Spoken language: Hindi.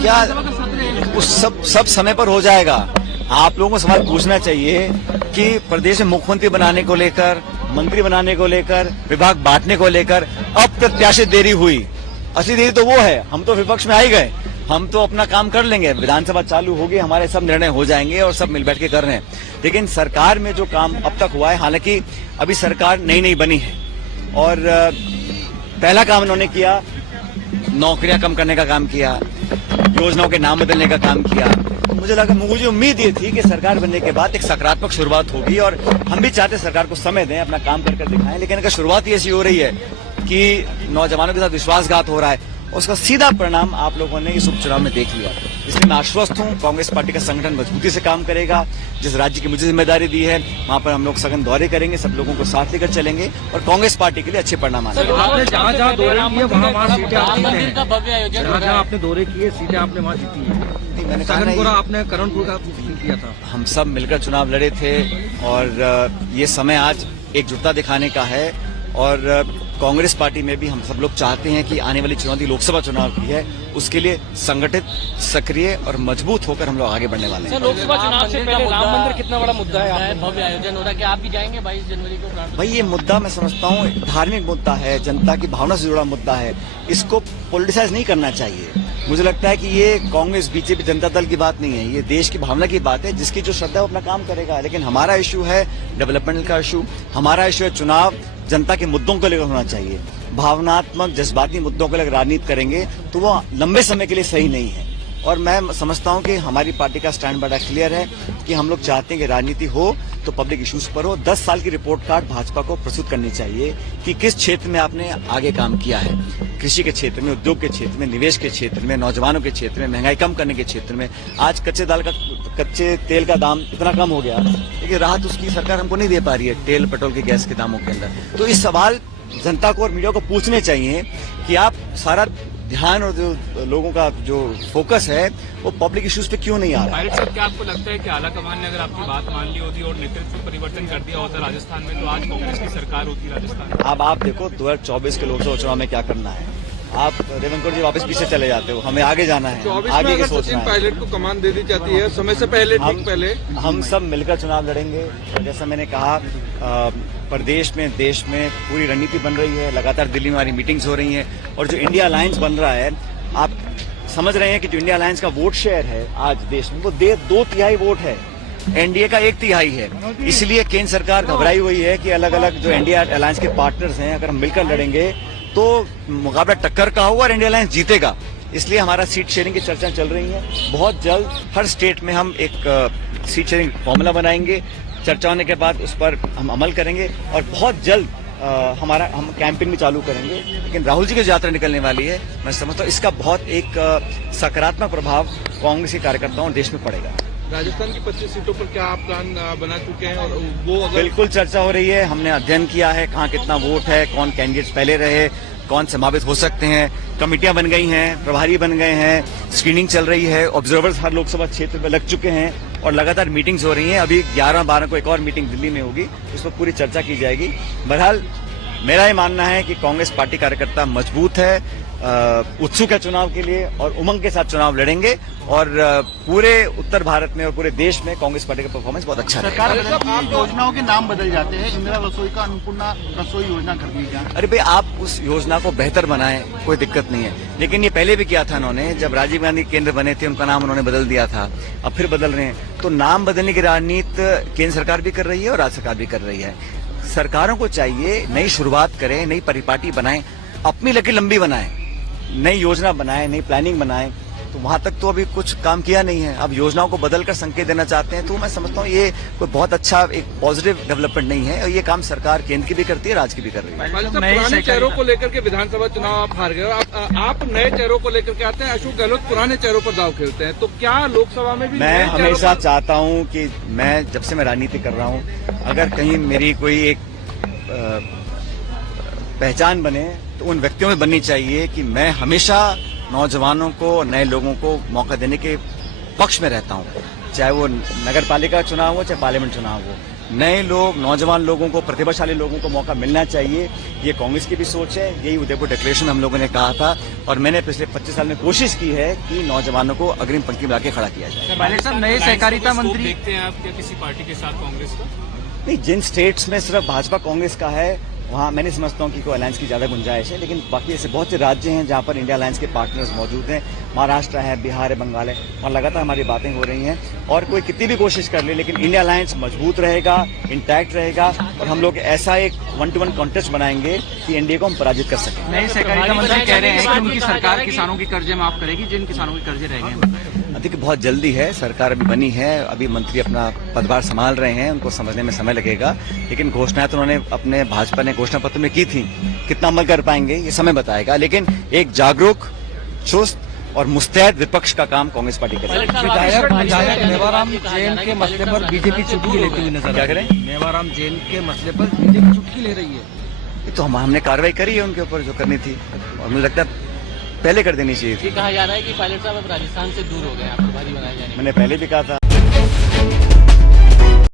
क्या उस सब समय पर हो जाएगा। आप लोगों को सवाल पूछना चाहिए कि प्रदेश में मुख्यमंत्री बनाने को लेकर, मंत्री बनाने को लेकर, विभाग बांटने को लेकर अप्रत्याशित देरी हुई। असली देरी तो वो है, हम तो विपक्ष में आ ही गए, हम तो अपना काम कर लेंगे, विधानसभा चालू होगी, हमारे सब निर्णय हो जाएंगे और सब मिल बैठ के कर रहे हैं। लेकिन सरकार में जो काम अब तक हुआ है, हालांकि अभी सरकार नई बनी है और पहला काम उन्होंने किया, नौकरियां कम करने का काम किया, योजनाओं के नाम बदलने का काम किया। मुझे उम्मीद ये थी कि सरकार बनने के बाद एक सकारात्मक शुरुआत होगी और हम भी चाहते सरकार को समय दें, अपना काम कर दिखाएं। लेकिन अगर शुरुआत ही ऐसी हो रही है कि नौजवानों के साथ विश्वासघात हो रहा है, उसका सीधा परिणाम आप लोगों ने इस उपचुनाव में देख लिया। इसलिए मैं आश्वस्त हूं, कांग्रेस पार्टी का संगठन मजबूती से काम करेगा। जिस राज्य की मुझे जिम्मेदारी दी है, वहां पर हम लोग सघन दौरे करेंगे, सब लोगों को साथ लेकर चलेंगे और कांग्रेस पार्टी के लिए अच्छे परिणाम आएंगे। आपने जहाँ दौरे किए वहाँ सीटें आपने दौरे किए, सीटें आपने वहाँ जीती है। मैंने कहा आपने करणपुर का किया था। हम सब मिलकर चुनाव लड़े थे और ये समय आज एकजुटता दिखाने का है और कांग्रेस पार्टी में भी हम सब लोग चाहते हैं कि आने वाली चुनौती लोकसभा चुनाव की है, उसके लिए संगठित, सक्रिय और मजबूत होकर हम लोग आगे बढ़ने वाले हैं। लोकसभा चुनाव से पहले राम मंदिर कितना बड़ा मुद्दा है, भव्य आयोजन हो रहा है, कि आप भी जाएंगे 22 जनवरी को? भाई ये मुद्दा मैं समझता हूँ धार्मिक मुद्दा है, जनता की भावना से जुड़ा मुद्दा है, इसको पॉलिटिसाइज नहीं करना चाहिए। मुझे लगता है कि ये कांग्रेस, बीजेपी, जनता दल की बात नहीं है, ये देश की भावना की बात है। जिसकी जो श्रद्धा है वो अपना काम करेगा। लेकिन हमारा इश्यू है डेवलपमेंट का इश्यू, हमारा इश्यू है चुनाव जनता के मुद्दों को लेकर होना चाहिए। भावनात्मक जज्बाती मुद्दों को लेकर राजनीति करेंगे तो वो लंबे समय के लिए सही नहीं है। और मैं समझता हूं कि हमारी पार्टी का स्टैंड बड़ा क्लियर है कि हम लोग चाहते हैं कि राजनीति हो तो पब्लिक इश्यूज पर हो। 10 साल की रिपोर्ट कार्ड भाजपा को प्रस्तुत करनी चाहिए कि किस क्षेत्र में आपने आगे काम किया है, कृषि के क्षेत्र में, उद्योग के क्षेत्र में, निवेश के क्षेत्र में, नौजवानों के क्षेत्र में, महंगाई कम करने के क्षेत्र में। आज कच्चे तेल का दाम इतना कम हो गया, लेकिन राहत उसकी सरकार हमको नहीं दे पा रही है तेल, पेट्रोल के, गैस के दामों के अंदर। तो इस सवाल जनता को और मीडिया को पूछने चाहिए कि आप सारा ध्यान और जो लोगों का जो फोकस है वो पब्लिक इश्यूज पे क्यों नहीं आ रहा है। क्या आपको लगता है कि आला कमान ने अगर आपकी बात मान ली होती और नेतृत्व परिवर्तन कर दिया होता राजस्थान में, तो आज कांग्रेस की सरकार होती राजस्थान में? अब आप देखो 2024 के लोकसभा चुनाव में क्या करना है। आप रेवंकर जी वापस पीछे चले जाते हो, हमें आगे जाना है, आगे की सोचना है। पायलट को कमान दे दी जाती है समय से पहले, ठीक पहले हम सब मिलकर चुनाव लड़ेंगे। जैसा मैंने कहा, प्रदेश में, देश में पूरी रणनीति बन रही है, लगातार दिल्ली में हमारी मीटिंग्स हो रही हैं और जो इंडिया अलायंस बन रहा है, आप समझ रहे हैं कि जो इंडिया अलायंस का वोट शेयर है आज देश में, वो 2/3 वोट है, एनडीए का 1/3 है। इसलिए केंद्र सरकार घबराई हुई है कि अलग अलग जो इंडिया अलायंस के पार्टनर्स हैं, अगर हम मिलकर लड़ेंगे तो मुकाबला टक्कर का होगा और इंडिया अलायंस जीतेगा। इसलिए हमारा सीट शेयरिंग की चर्चा चल रही है। बहुत जल्द हर स्टेट में हम एक सीट शेयरिंग फॉर्मूला बनाएंगे, चर्चा होने के बाद उस पर हम अमल करेंगे और बहुत जल्द हम कैंपेन भी चालू करेंगे। लेकिन राहुल जी की यात्रा निकलने वाली है, मैं समझता हूँ इसका बहुत एक सकारात्मक प्रभाव कांग्रेस के कार्यकर्ताओं और देश में पड़ेगा। राजस्थान की 25 सीटों पर क्या आप प्लान बना चुके हैं और वो बिल्कुल चर्चा हो रही है। हमने अध्ययन किया है कहाँ कितना वोट है, कौन कैंडिडेट्स पहले रहे, कौन संभावित हो सकते हैं। कमेटियां बन गई हैं, प्रभारी बन गए हैं, स्क्रीनिंग चल रही है, ऑब्जर्वर्स हर लोकसभा क्षेत्र में लग चुके हैं और लगातार मीटिंग्स हो रही हैं। अभी 11-12 को एक और मीटिंग दिल्ली में होगी, उस पर पूरी चर्चा की जाएगी। बहरहाल मेरा ये मानना है कि कांग्रेस पार्टी कार्यकर्ता मजबूत है, उत्सुक है चुनाव के लिए और उमंग के साथ चुनाव लड़ेंगे और पूरे उत्तर भारत में और पूरे देश में कांग्रेस पार्टी का परफॉर्मेंस बहुत अच्छा है। सरकार योजनाओं के नाम बदल जाते हैं, इंदिरा रसोई का अन्नपूर्णा रसोई योजना कर दी जाए। अरे भाई, आप उस योजना को बेहतर बनाएं, कोई दिक्कत नहीं है। लेकिन ये पहले भी किया था उन्होंने, जब राजीव गांधी केंद्र बने थे उनका नाम उन्होंने बदल दिया था, अब फिर बदल रहे हैं। तो नाम बदलने की राजनीति केंद्र सरकार भी कर रही है और राज्य सरकार भी कर रही है। सरकारों को चाहिए नई शुरुआत करें, नई परिपाटी बनाएं, अपनी लकीर लंबी बनाएं, नई योजना बनाएं, नई प्लानिंग बनाएं। तो वहां तक तो अभी कुछ काम किया नहीं है, अब योजनाओं को बदलकर संकेत देना चाहते हैं। तो मैं समझता हूँ ये कोई बहुत अच्छा एक पॉजिटिव डेवलपमेंट नहीं है और ये काम सरकार केंद्र की भी करती है, राज्य की भी कर रही है। पुराने चेहरों को लेकर के विधानसभा चुनाव आप हार गए, आप नए चेहरों को लेकर के आते हैं। अशोक गहलोत पुराने चेहरों पर दाव खेलते हैं, तो क्या लोकसभा में भी मैं हमेशा चाहता हूँ कि मैं जब से मैं राजनीति कर रहा हूँ, अगर कहीं मेरी कोई एक पहचान बने तो उन व्यक्तियों में बननी चाहिए कि मैं हमेशा नौजवानों को, नए लोगों को मौका देने के पक्ष में रहता हूं, चाहे वो नगर पालिका चुनाव हो चाहे पार्लियामेंट चुनाव हो। नए लोग, नौजवान लोगों को, प्रतिभाशाली लोगों को मौका मिलना चाहिए। ये कांग्रेस की भी सोच है, यही उदयपुर डिक्लेरेशन में हम लोगों ने कहा था और मैंने पिछले 25 साल में कोशिश की है कि नौजवानों को अग्रिम पंक्ति में आके खड़ा किया जाए। पायलट साहब, नए सहकारिता मंत्री देखते हैं आप क्या किसी पार्टी के साथ कांग्रेस का? नहीं, जिन स्टेट्स में सिर्फ भाजपा कांग्रेस का है वहाँ मैं नहीं समझता हूँ कि कोई अलायंस की ज्यादा गुंजाइश है, लेकिन बाकी ऐसे बहुत से राज्य हैं जहाँ पर इंडिया अलायंस के पार्टनर्स मौजूद हैं। महाराष्ट्र है, बिहार है, बंगाल है, और लगातार हमारी बातें हो रही हैं और कोई कितनी भी कोशिश कर ले लेकिन इंडिया अलायंस मजबूत रहेगा, इंटैक्ट रहेगा और हम लोग ऐसा एक 1-to-1 कॉन्टेस्ट बनाएंगे कि एनडीए को हम पराजित कर सकें। नए सहकारिता मंत्री कह रहे हैं कि उनकी सरकार किसानों के कर्जे माफ करेगी, जिन किसानों के कर्जे रह गए हैं। देखिए, बहुत जल्दी है, सरकार अभी बनी है, अभी मंत्री अपना पदभार संभाल रहे हैं, उनको समझने में समय लगेगा, लेकिन घोषणाएं तो उन्होंने अपने भाजपा ने घोषणा पत्र में की थी। कितना अमल कर पाएंगे ये समय बताएगा, लेकिन एक जागरूक, चुस्त और मुस्तैद विपक्ष का काम कांग्रेस पार्टी करेगी। विधायक मेवाराम जैन के मसले पर बीजेपी चुटकी लेती हुई नजर क्या करें? मेवाराम जैन के मसले पर बीजेपी चुटकी ले रही है। ये तो हमने कार्रवाई करी है उनके ऊपर जो करनी थी और मुझे लगता है पहले कर देनी चाहिए थी। ये कहा जा रहा है कि पायलट साहब अब राजस्थान से दूर हो गए, आप प्रभारी बनाए जाने। मैंने पहले भी कहा था